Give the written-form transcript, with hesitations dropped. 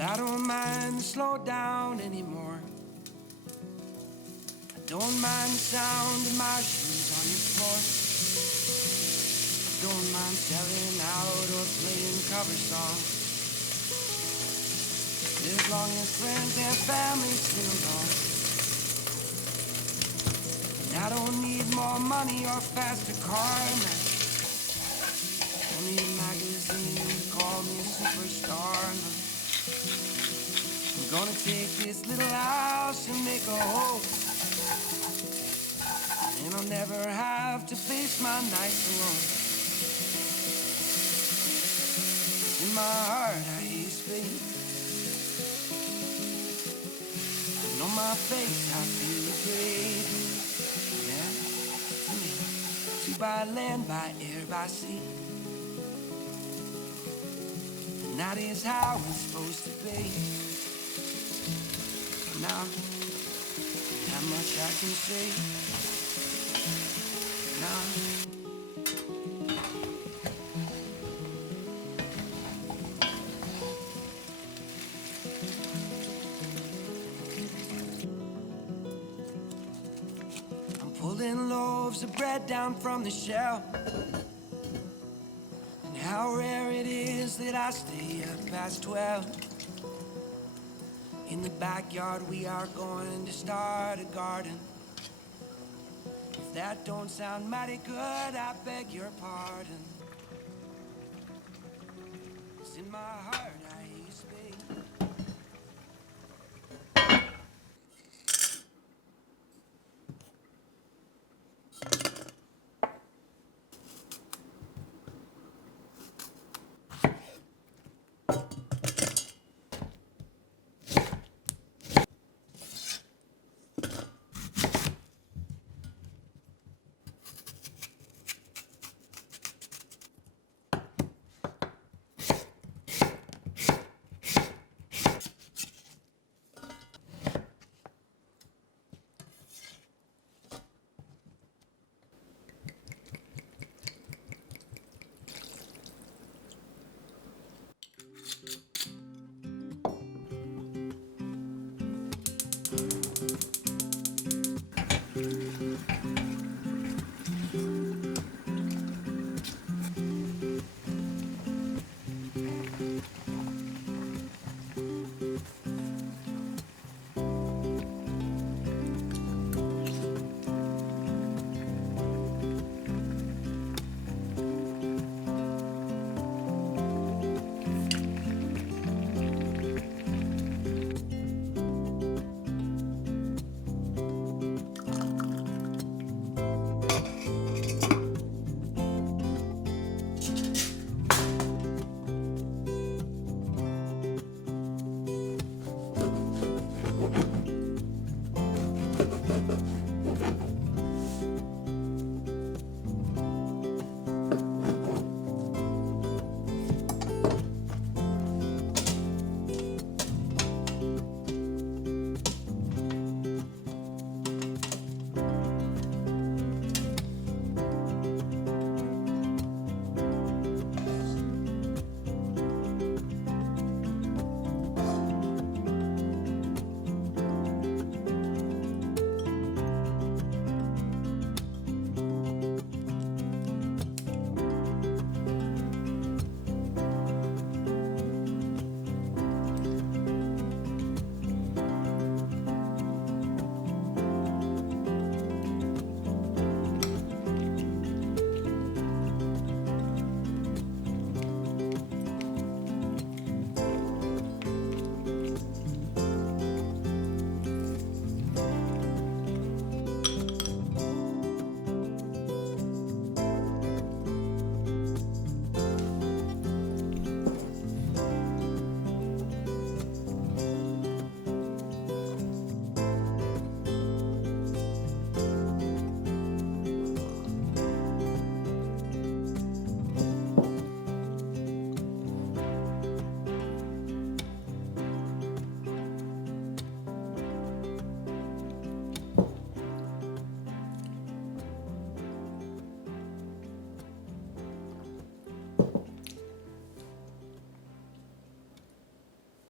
Well, I don't mind to slow down anymore. I don't mind the sound of my shoes on your floor. I don't mind selling out or playing cover songs. As long as friends and family sing along. And I don't need more money or faster car. Man. Don't need a magazine to call me a superstar. No. I'm gonna take this little house and make a home. And I'll never have to face my nights alone. In my heart I hear you speak. And on my face I feel you breathe. Yeah, to me. To by land, by air, by sea. And that is how it's supposed to be. Now, that much I can say. Now, I'm pulling loaves of bread down from the shelf. And how rare it is that I stay up past 12. In the backyard we are going to start a garden. If that don't sound mighty good, I beg your pardon. It's in my heart.